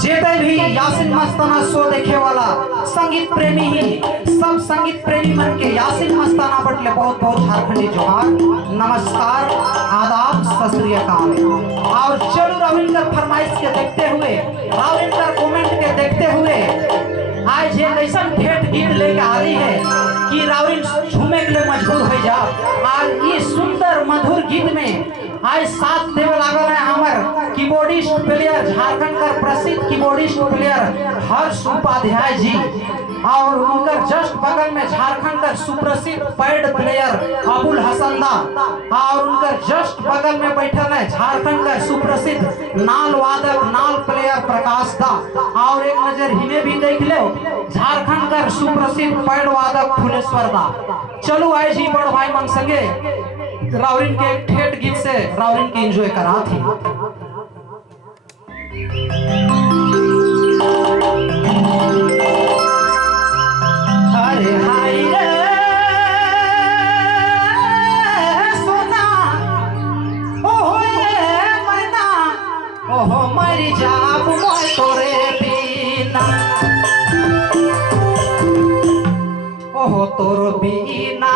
जेते भी यासिन मस्ताना शो देखे वाला संगीत प्रेमी ही सब संगीत प्रेमी मन के यासिन मस्ताना बटले बहुत बहुत झारखंडी जोहार, नमस्कार, आदाब, सत श्री अकाल। और चलो रविंदर फरमाइश के देखते हुए, रविंदर कमेंट के देखते हुए आज ये ऐसा ठेठ गीत लेके आ रही है कि राविन झूमे के लिए मजबूर हो जा। आज ये सुंदर मधुर गीत में आज साथ देवे लागल है हमार कीबोर्डिस्ट प्लेयर, झारखंड का प्रसिद्ध कीबोर्डिस्ट प्लेयर हर्ष उपाध्याय जी, और उनकर जस्ट बगल में झारखंड का सुप्रसिद्ध पैड प्लेयर अबुल हसन दा, और उनकर जस्ट बगल में बैठल है झारखंड का सुप्रसिद्ध नाल वादक नाल प्लेयर प्रकाश दा, और एक नजर हिने भी देख लो झारखंड का सुप्रसिद्ध पैड वादक फुलेश्वर दा। चलो आए जी बड़ भाई मन संगे रावरिन के एक ठेठ गीत से रावरिन के एंजॉय करा थी। अरे हाय रे सोना ओहो मैना ओहो मरी जाब मोय तोरे बिना ओहो तोर बिना